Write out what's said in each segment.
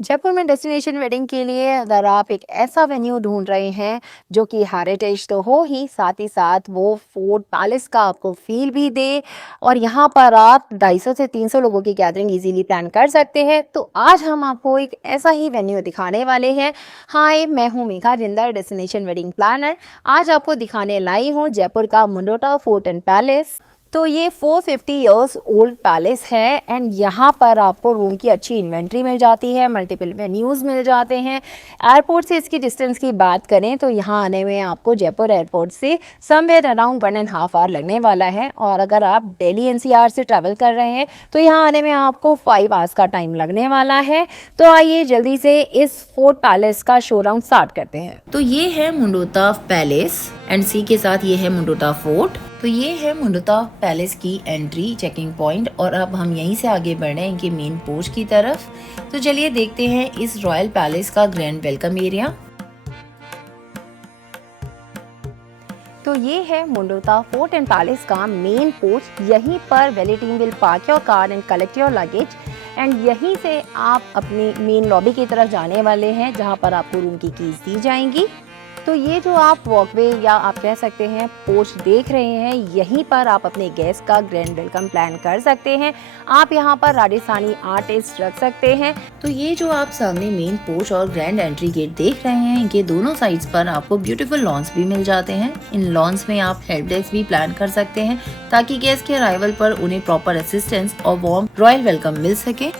जयपुर में destination wedding के लिए अगर आप एक ऐसा वेन्यू ढूंढ रहे हैं जो कि हेरिटेज तो हो ही साथ वो फोर्ट पैलेस का आपको फील भी दे और यहाँ पर आप 250 से 300 लोगों की गैदरिंग इजीली प्लान कर सकते हैं, तो आज हम आपको एक ऐसा ही वेन्यू दिखाने वाले हैं। हाय, मैं हूँ Megha Jindal, destination wedding planner. आज आपको दिखाने लाई हूँ जयपुर का मुंडोटा फोर्ट एंड पैलेस। तो ये 450 इयर्स ओल्ड पैलेस है एंड यहाँ पर आपको रूम की अच्छी इन्वेंट्री मिल जाती है, मल्टीपल वेन्यूज़ मिल जाते हैं। एयरपोर्ट से इसकी डिस्टेंस की बात करें तो यहाँ आने में आपको जयपुर एयरपोर्ट से समवेयर अराउंड 1.5 आवर लगने वाला है, और अगर आप दिल्ली एनसीआर से ट्रैवल कर रहे हैं तो यहाँ आने में आपको 5 आवर्स का टाइम लगने वाला है। तो आइए जल्दी से इस फोर्ट पैलेस का शो राउंड स्टार्ट करते हैं। तो ये है मुंडोता पैलेस एंड सी के साथ ये है मुंडोता फोर्ट। तो ये है मुंडोता पैलेस की एंट्री चेकिंग पॉइंट, और अब हम यहीं से आगे बढ़ रहे हैं इनके मेन पोर्च की तरफ। तो चलिए देखते हैं इस रॉयल पैलेस का ग्रैंड वेलकम एरिया। तो ये है मुंडोता फोर्ट एंड पैलेस का मेन पोर्च। यहीं पर valley team will park your car and collect your luggage, and यहीं से आप अपनी मेन लॉबी की तरफ जाने वाले हैं जहां पर आपको रूम की कीज दी जाएंगी। तो ये जो आप वॉकवे या आप कह सकते हैं पोर्च देख रहे हैं, यहीं पर आप अपने गेस्ट का ग्रैंड वेलकम प्लान कर सकते हैं। आप यहाँ पर राजस्थानी आर्टिस्ट रख सकते हैं। तो ये जो आप सामने मेन पोर्च और ग्रैंड एंट्री गेट देख रहे हैं, इनके दोनों साइड्स पर आपको ब्यूटीफुल लॉन्स भी मिल जाते हैं। इन लॉन्स में आप हेल्प डेस्क भी प्लान कर सकते हैं ताकि गेस्ट के अराइवल पर उन्हें प्रॉपर असिस्टेंस और वार्म रॉयल वेलकम मिल सके।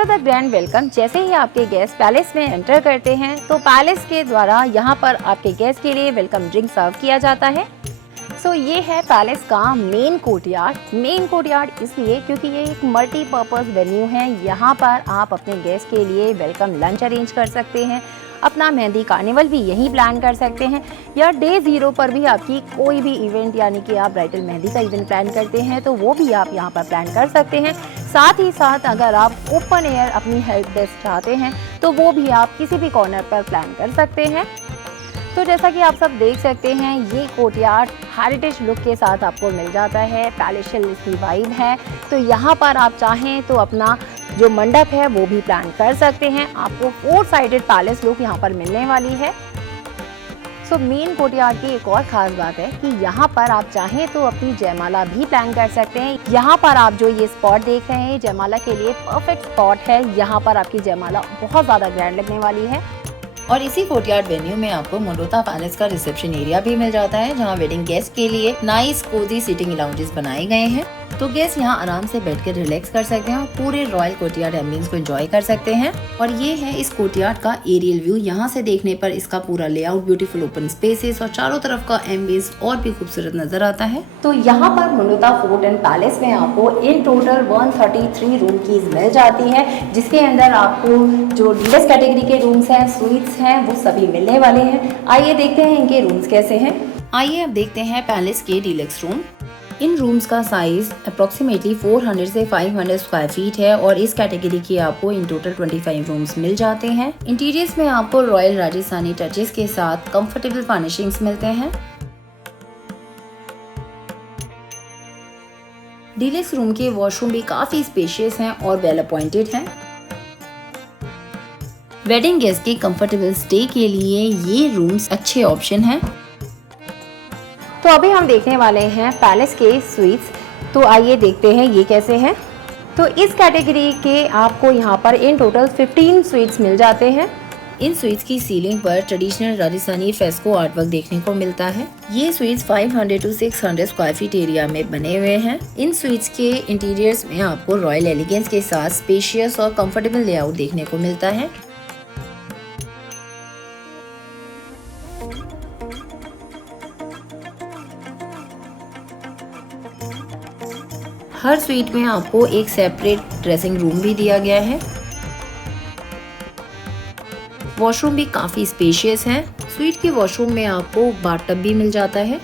द ग्रैंड वेलकम, जैसे ही आपके गेस्ट पैलेस में एंटर करते हैं तो पैलेस के द्वारा यहाँ पर आपके गेस्ट के लिए वेलकम ड्रिंक सर्व किया जाता है। सो ये है पैलेस का मेन कोर्टयार्ड। मेन कोर्टयार्ड इसलिए क्योंकि ये एक मल्टीपर्पज वेन्यू है। यहाँ पर आप अपने गेस्ट के लिए वेलकम लंच अरेंज कर सकते हैं, अपना मेहंदी कार्निवल भी यहीं प्लान कर सकते हैं, या डे 0 पर भी आपकी कोई भी इवेंट यानी कि आप ब्राइडल मेहंदी का इवेंट प्लान करते हैं तो वो भी आप यहाँ पर प्लान कर सकते हैं। साथ ही साथ अगर आप ओपन एयर अपनी हेल्प डेस्क चाहते हैं तो वो भी आप किसी भी कॉर्नर पर प्लान कर सकते हैं। तो जैसा कि आप सब देख सकते हैं, ये कोर्टयार्ड हेरिटेज लुक के साथ आपको मिल जाता है, पैलेशियल इसकी वाइब है। तो यहाँ पर आप चाहें तो अपना जो मंडप है वो भी प्लान कर सकते हैं। आपको 4 साइडेड पैलेस लुक यहाँ पर मिलने वाली है। सो मेन कोर्टयार्ड की एक और खास बात है कि यहाँ पर आप चाहें तो अपनी जयमाला भी प्लान कर सकते हैं। यहाँ पर आप जो ये स्पॉट देख रहे हैं जयमाला के लिए परफेक्ट स्पॉट है। यहाँ पर आपकी जयमाला बहुत ज़्यादा ग्रैंड लगने वाली है। और इसी कोर्टयार्ड वेन्यू में आपको मुंडोता पैलेस का रिसेप्शन एरिया भी मिल जाता है, जहां वेडिंग गेस्ट के लिए नाइस कोजी सिटिंग लाउंजेस बनाए गए हैं। तो गेस्ट यहां आराम से बैठकर रिलैक्स कर सकते हैं और पूरे रॉयल कोर्टयार्ड एम्बियंस को एंजॉय कर सकते हैं। और ये है इस कोर्टयार्ड का एरियल व्यू। यहां से देखने पर इसका पूरा लेआउट, ब्यूटीफुल ओपन स्पेसेस और चारों तरफ का एम्बियंस और भी खूबसूरत नजर आता है। तो यहाँ पर मुंडोता फोर्ट एंड पैलेस में आपको इन टोटल 133 रूम कीज मिल जाती है, जिसके अंदर आपको जो डीलक्स कैटेगरी के रूम्स हैं, स्वीट्स हैं, वो सभी मिलने वाले हैं। आइए देखते हैं इनके रूम्स कैसे हैं। आइए अब देखते हैं पैलेस के डीलक्स रूम। इन रूम्स का साइज अप्रोक्सीमेटली 400 से 500 स्क्वायर फीट है, और इस कैटेगरी की आपको इन टोटल 25 रूम्स मिल जाते हैं। इंटीरियर्स में आपको रॉयल राजस्थानी टचेस के साथ कंफर्टेबल फर्निशिंग्स मिलते हैं। डीलक्स रूम के वॉशरूम भी काफी स्पेशियस हैं और वेल अपॉइंटेड हैं। वेडिंग गेस्ट के कंफर्टेबल स्टे के लिए ये रूम्स अच्छे ऑप्शन हैं। तो अभी हम देखने वाले हैं पैलेस के स्वीट्स। तो आइए देखते हैं ये कैसे हैं। तो इस कैटेगरी के आपको यहाँ पर इन टोटल 15 स्वीट्स मिल जाते हैं। इन स्वीट्स की सीलिंग पर ट्रेडिशनल राजस्थानी फ्रेस्को आर्टवर्क देखने को मिलता है। ये sweets 500 to 600 square feet area में बने हुए हैं। इन स्वीट्स के इंटीरियर्स में आपको रॉयल एलिगेंस के साथ स्पेशियस और कंफर्टेबल लेआउट देखने को मिलता है। हर स्वीट में आपको एक सेपरेट ड्रेसिंग रूम भी दिया गया है। वॉशरूम भी काफी स्पेशियस है। स्वीट के वॉशरूम में आपको बाथटब भी मिल जाता है।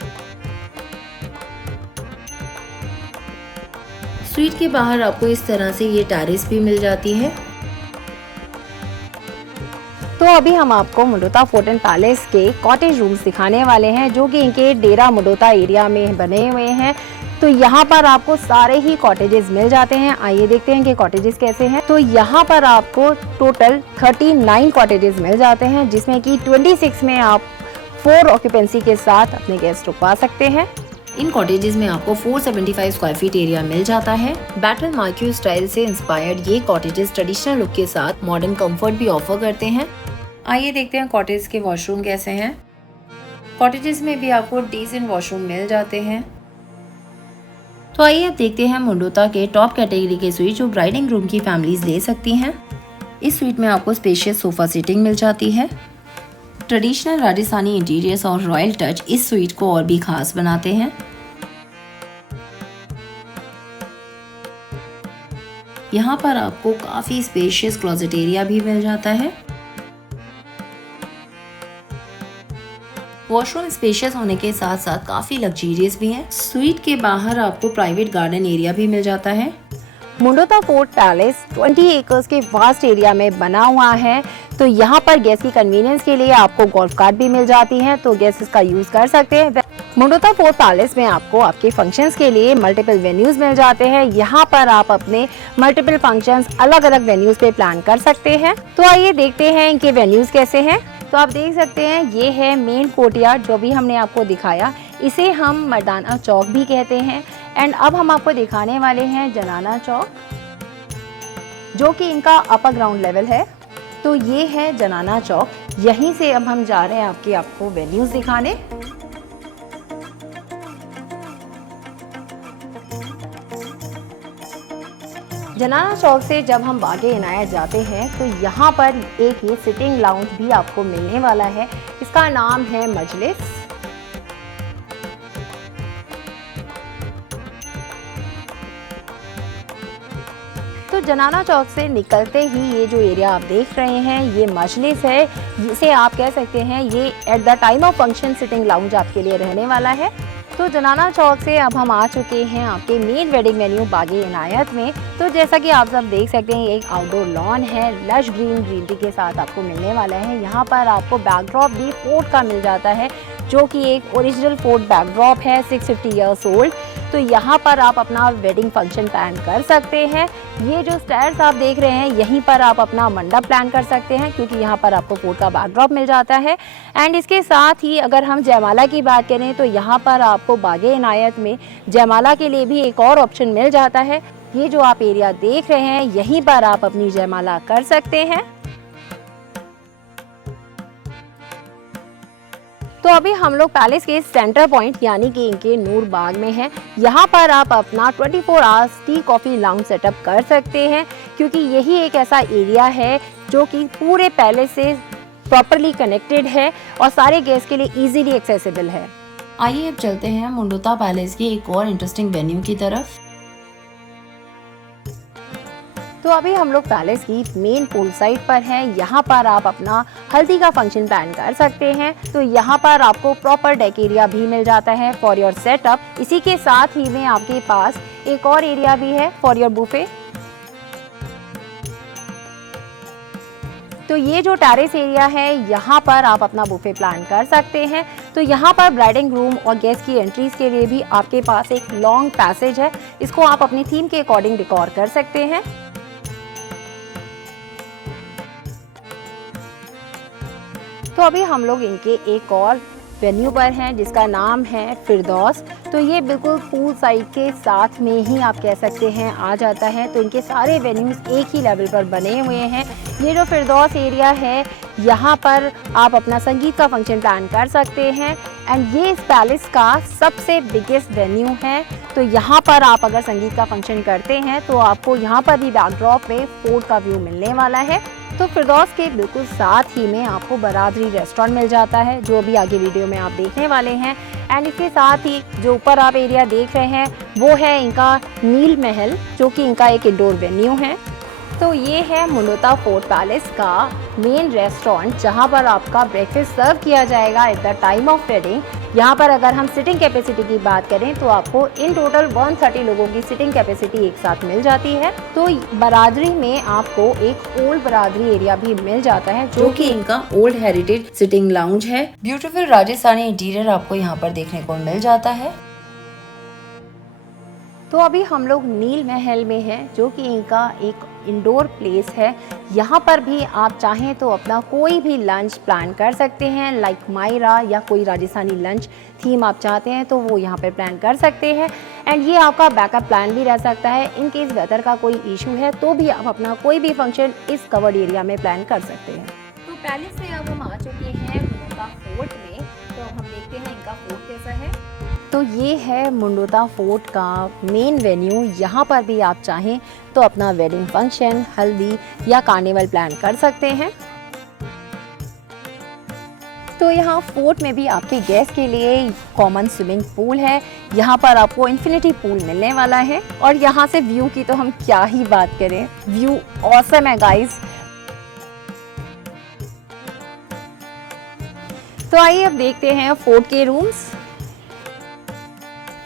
स्वीट के बाहर आपको इस तरह से ये टेरेस भी मिल जाती है। तो अभी हम आपको मुंडोता फोर्ट एंड पैलेस के कॉटेज रूम्स दिखाने वाले हैं, जो कि इनके डेरा मुंडोता एरिया में बने हुए हैं। तो यहाँ पर आपको सारे ही कॉटेजेस मिल जाते हैं। आइए देखते हैं कि कॉटेजेस कैसे हैं। तो यहाँ पर आपको टोटल 39 कॉटेजेस मिल जाते हैं, जिसमें कि 26 में आप 4 ऑक्यूपेंसी के साथ अपने गेस्ट रुकवा सकते हैं। इन कॉटेजेस में आपको 475 स्क्वायर फीट एरिया मिल जाता है। बैटल मार्क्यू स्टाइल से इंस्पायर्ड ये कॉटेजेस ट्रेडिशनल लुक के साथ मॉडर्न कंफर्ट भी ऑफर करते हैं। आइए देखते हैं कॉटेज के वॉशरूम कैसे हैं। कॉटेजेस में भी आपको डिसेंट वॉशरूम मिल जाते हैं। तो आइए अब देखते हैं मुंडोता के टॉप कैटेगरी के स्वीट जो ब्राइडिंग रूम की फैमिलीज ले सकती हैं। इस स्वीट में आपको स्पेशियस सोफा सीटिंग मिल जाती है। ट्रेडिशनल राजस्थानी इंटीरियर्स और रॉयल टच इस स्वीट को और भी खास बनाते हैं। यहाँ पर आपको काफी स्पेशियस क्लोजेट एरिया भी मिल जाता है। वॉशरूम स्पेशियस होने के साथ साथ काफी लग्जरियस भी है। स्वीट के बाहर आपको प्राइवेट गार्डन एरिया भी मिल जाता है। मुंडोता फोर्ट पैलेस 20 एकर्स के वास्ट एरिया में बना हुआ है। तो यहाँ पर गेस्ट की कन्वीनियंस के लिए आपको गोल्फ कार्ट भी मिल जाती है, तो गेस्ट इसका यूज कर सकते हैं। मुंडोता फोर्ट पैलेस में आपको आपके फंक्शंस के लिए मल्टीपल वेन्यूज मिल जाते हैं। यहाँ पर आप अपने मल्टीपल फंक्शंस अलग अलग वेन्यूज पे प्लान कर सकते हैं। तो आइए देखते हैं इनके वेन्यूज कैसे हैं। तो आप देख सकते हैं ये है मेन कोर्टयार्ड जो भी हमने आपको दिखाया, इसे हम मर्दाना चौक भी कहते हैं। एंड अब हम आपको दिखाने वाले हैं जनाना चौक, जो कि इनका अपर ग्राउंड लेवल है। तो ये है जनाना चौक, यहीं से अब हम जा रहे हैं आपको वेन्यूज दिखाने। जनाना चौक से जब हम बागे इनायत जाते हैं तो यहाँ पर एक ये सिटिंग लाउंज भी आपको मिलने वाला है। इसका नाम है मजलिस। तो जनाना चौक से निकलते ही ये जो एरिया आप देख रहे हैं ये मजलिस है। इसे आप कह सकते हैं ये at the time of function sitting lounge आपके लिए रहने वाला है। तो जनाना चौक से अब हम आ चुके हैं आपके मेन वेडिंग वेन्यू बागे इनायत में। तो जैसा कि आप सब देख सकते हैं एक आउटडोर लॉन है, लश ग्रीनरी के साथ आपको मिलने वाला है। यहाँ पर आपको बैकड्रॉप भी फोर्ट का मिल जाता है, जो कि एक ओरिजिनल फोर्ट बैकड्रॉप है 650 ईयर्स ओल्ड। तो यहाँ पर आप अपना वेडिंग फंक्शन प्लान कर सकते हैं। ये जो स्टेयर्स आप देख रहे हैं यहीं पर आप अपना मंडप प्लान कर सकते हैं, क्योंकि यहाँ पर आपको फोर्ट का बैकड्रॉप मिल जाता है। एंड इसके साथ ही अगर हम जयमाला की बात करें तो यहाँ पर आपको बागे इनायत में जयमाला के लिए भी एक और ऑप्शन मिल जाता है। ये जो आप एरिया देख रहे हैं यहीं पर आप अपनी जयमाला कर सकते हैं। तो अभी हम लोग पैलेस के सेंटर पॉइंट यानी कि इनके नूर बाग में हैं। यहाँ पर आप अपना 24 hours tea coffee lounge setup कर सकते हैं, क्योंकि यही एक ऐसा एरिया है जो कि पूरे पैलेस से प्रॉपरली कनेक्टेड है और सारे गेस्ट के लिए इजीली एक्सेसिबल है। आइए अब चलते हैं मुंडोता पैलेस की एक और इंटरेस्टिंग वेन्यू की तरफ। तो अभी हम लोग पैलेस की मेन पूल साइड पर हैं। यहाँ पर आप अपना हल्दी का फंक्शन प्लान कर सकते हैं। तो यहाँ पर आपको प्रॉपर डेक एरिया भी मिल जाता है फॉर योर सेटअप। इसी के साथ ही में आपके पास एक और एरिया भी है फॉर योर बुफे। तो ये जो टेरेस एरिया है यहाँ पर आप अपना बुफे प्लान कर सकते हैं। तो यहाँ पर ब्राइडिंग रूम और गेस्ट की एंट्रीज के लिए भी आपके पास एक लॉन्ग पैसेज है, इसको आप अपनी थीम के अकॉर्डिंग डेकोर कर सकते हैं। तो अभी हम लोग इनके एक और वेन्यू पर हैं जिसका नाम है फिरदौस। तो ये बिल्कुल पूल साइड के साथ में ही आप कह सकते हैं आ जाता है। तो इनके सारे वेन्यूज एक ही लेवल पर बने हुए हैं। ये जो फिरदौस एरिया है यहाँ पर आप अपना संगीत का फंक्शन प्लान कर सकते हैं। एंड ये इस पैलेस का सबसे बिगेस्ट वेन्यू है। तो यहाँ पर आप अगर संगीत का फंक्शन करते हैं तो आपको यहाँ पर भी बैकड्रॉप में फोर्ट का व्यू मिलने वाला है। तो फिरदौस के बिल्कुल साथ ही में आपको बरादरी रेस्टोरेंट मिल जाता है, जो भी आगे वीडियो में आप देखने वाले हैं। एंड इसके साथ ही जो ऊपर आप एरिया देख रहे हैं वो है इनका नील महल, जो कि इनका एक इंडोर वेन्यू है। तो ये है मुंडोता फोर्ट पैलेस का मेन रेस्टोरेंट, जहाँ पर आपका ब्रेकफास्ट सर्व किया जाएगा at the time of wedding. यहाँ पर अगर हम सिटिंग कैपेसिटी की बात करें तो आपको इन टोटल 130 लोगों की सिटिंग कैपेसिटी एक साथ मिल जाती है। तो बरादरी में आपको एक ओल्ड बरादरी एरिया भी मिल जाता है, जो कि इनका ओल्ड हेरिटेज सिटिंग लाउंज है। ब्यूटीफुल राजस्थानी इंटीरियर आपको यहाँ पर देखने को मिल जाता है। तो अभी हम लोग नील महल में हैं, जो कि इनका एक इंडोर प्लेस है। यहाँ पर भी आप चाहें तो अपना कोई भी लंच प्लान कर सकते हैं, लाइक मायरा या कोई राजस्थानी लंच थीम आप चाहते हैं तो वो यहाँ पर प्लान कर सकते हैं। एंड ये आपका बैकअप प्लान भी रह सकता है, इन केस वेदर का कोई इशू है तो भी आप अपना कोई भी फंक्शन इस कवर्ड एरिया में प्लान कर सकते हैं। तो पैलेस से अब हम आ चुके हैं मुंडोता फोर्ट में, तो हम देखते हैं इनका फोर्ट कैसा है। तो ये है मुंडोता फोर्ट का मेन वेन्यू। यहाँ पर भी आप चाहें तो अपना वेडिंग फंक्शन, हल्दी या कार्निवल प्लान कर सकते हैं। तो यहाँ फोर्ट में भी आपके गेस्ट के लिए कॉमन स्विमिंग पूल है। यहाँ पर आपको इन्फिनिटी पूल मिलने वाला है और यहाँ से व्यू की तो हम क्या ही बात करें, व्यू ऑसम है गाइस। तो आइए अब देखते हैं फोर्ट के रूम्स।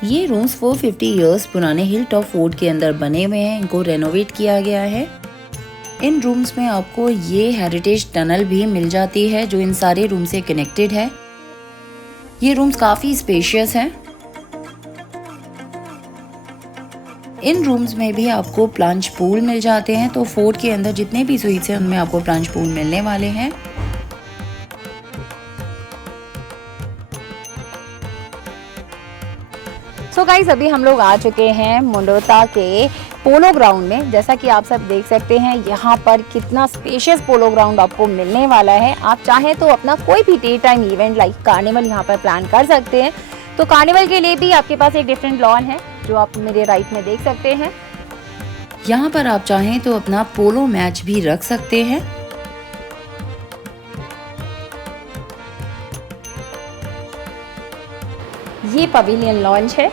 ये रूम्स 450 इयर्स पुराने हिल टॉप फोर्ट के अंदर बने हुए हैं। इनको रेनोवेट किया गया है। इन रूम्स में आपको ये हेरिटेज टनल भी मिल जाती है जो इन सारे रूम से कनेक्टेड है। ये रूम्स काफी स्पेशियस हैं। इन रूम्स में भी आपको प्लंज पूल मिल जाते हैं। तो फोर्ट के अंदर जितने भी स्वीट्स हैं उनमें आपको प्लंज पूल मिलने वाले हैं। सो गाइस अभी हम लोग आ चुके हैं मुंडोता के पोलो ग्राउंड में। जैसा कि आप सब देख सकते हैं यहाँ पर कितना स्पेशियस पोलो ग्राउंड आपको मिलने वाला है। आप चाहें तो अपना कोई भी day time event like carnival यहाँ पर प्लान कर सकते हैं। तो कार्निवल के लिए भी आपके पास एक डिफरेंट लॉन है जो आप मेरे राइट में देख सकते हैं। यहाँ पर आप चाहें तो अपना पोलो मैच भी रख सकते हैं। ये पवेलियन लॉन्च है।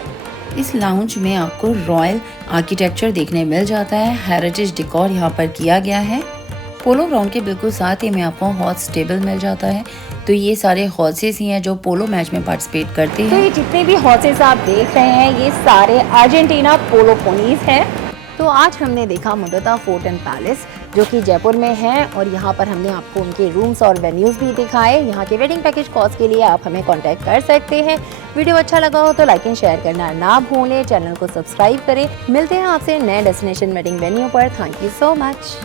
इस लाउंज में आपको रॉयल आर्किटेक्चर देखने मिल जाता है। हेरिटेज डेकोर यहाँ पर किया गया है। पोलो ग्राउंड के बिल्कुल साथ ही में आपको हॉर्स स्टेबल मिल जाता है। तो ये सारे हॉर्सेस ही हैं जो पोलो मैच में पार्टिसिपेट करते हैं। तो ये जितने भी हॉर्सेस आप देख रहे हैं ये सारे अर्जेंटीना पोलो पोनीज हैं। तो आज हमने देखा मुंडोता फोर्ट एंड पैलेस जो कि जयपुर में है और यहाँ पर हमने आपको उनके रूम्स और वेन्यूज़ भी दिखाए। यहाँ के वेडिंग पैकेज कॉस्ट के लिए आप हमें कांटेक्ट कर सकते हैं। वीडियो अच्छा लगा हो तो लाइक एंड शेयर करना ना भूलें, चैनल को सब्सक्राइब करें। मिलते हैं आपसे नए डेस्टिनेशन वेडिंग वेन्यू पर। Thank you so much.